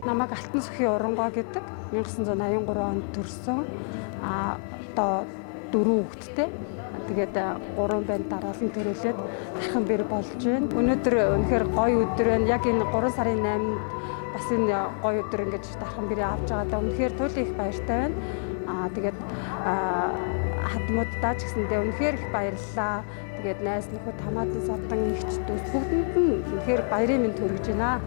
Намайг Алтан сүхийн урангой гэдэг 1983 онд төрсөн. Одоо 4 хүүхэдтэй. Тэгээд 3 банд дараалан төрүүлээд дархан бэр болж байна. Өнөөдөр үнэхээр гоё өдөр байна. Яг энэ 3 сарын 8-нд бас энэ гоё өдөр ингэж дархан бэрээ авч байгаадаа үнэхээр туйлын их баяртай байна. Тэгээд хадмуудаа ч гэсэндээ үнэхээр их баярлалаа. Тэгээд найз нөхөд хамаатан садан ихч дүүс бүгдэнд нь үнэхээр баярын мэнд хүргэж байна.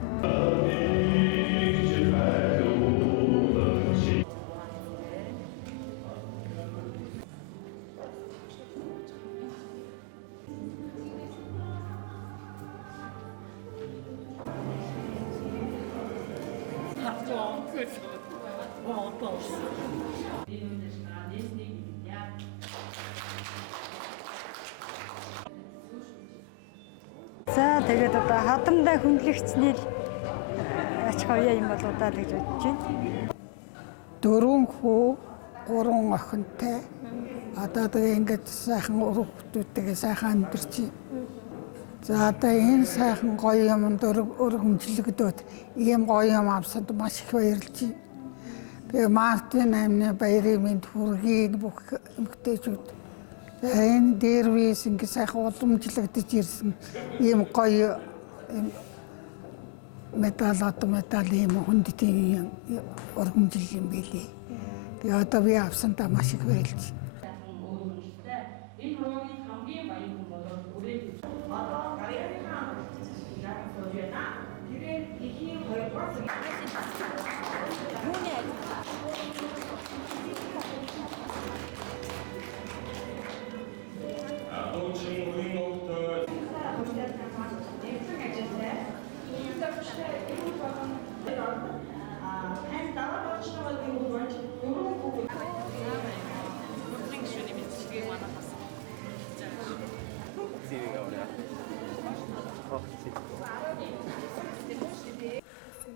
За тэгээд одоо хадамдаа хүндлэгчний ач хавьяа юм болоо даа гэж бодож байна. 4 хүү 3 охинтой. Одоо тэгээ ингээд сайхан хүүхдүүдтэйгээ сайхан амьдарч байна. За одоо энэ сайхан гоё юмд өргөмжлөгдөөд ийм гоё юм авсад маш их баярлж байна. Тэгээ Мартин аймны баярын мэнд хүргэе бүх эмэгтэйчүүд. Энэ дээрвис ингэ сайхан уламжлагдаж ирсэн ийм гоё медаль ийм хүндэтийн өргөмжлөл юм билий. Тэгээ одоо би авсандаа маш их баярлж байна. Энэ руугийн хамгийн баяр хүн болоод үрээд одоо баярын хаан сууж байна. Тэгээд ихийн 2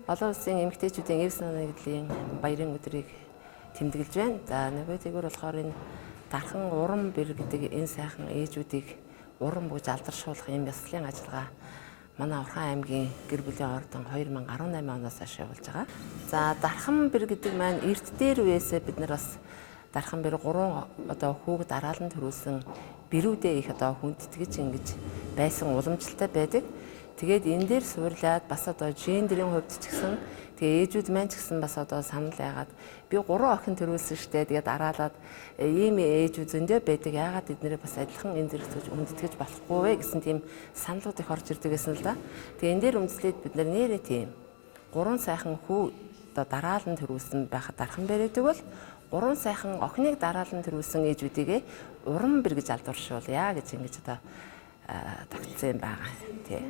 Олон улсын эмэгтэйчүүдийн эв санааны нэгдлийн баярын өдрийг тэмдэглэж байна. За нөгөө тэгвэр болохоор энэ дархан уран бэр гэдэг энэ сайхан ээжүүдийг уран бууж алдаршуулах юм ёслолын ажиллагаа манай Орхон аймгийн гэр бүлийн ордон 2018 оноос хойш явуулж байгаа. За дархан бэр гэдэг маань эрт дээр үеэсээ бид нар бас дархан бэр 3 одоо хүүг дараалан төрүүлсэн бэрүүдээ их одоо хүндэтгэж ингэж байсан уламжлалтай байдаг. Тэгээд энэ дээр суурлаад бас одоо гендерийн хувьд ч гэсэн тэгээ ээжүүд маань ч гэсэн бас одоо санал яагаад би 3 охин төрүүлсэн штэ тэгээд дараалаад ийм ээжүүд зөндөө байдаг яагаад эднэрээ бас адилхан энэ зэрэг хүндэтгэж болохгүй вэ гэсэн тийм саналууд их орж ирдэг гэсэн л да. Тэгээ энэ дээр үндэслээд бид нар нэрээ тийм 3 сайхан хүү одоо дараалан төрүүлсэн байхад дархан бэрээдэг бол 3 сайхан охиныг дараалан төрүүлсэн ээжүүдийгээ уран бэр гэж алдаршуулъя гэж ингэж одоо тогтсон юм байгаа тий.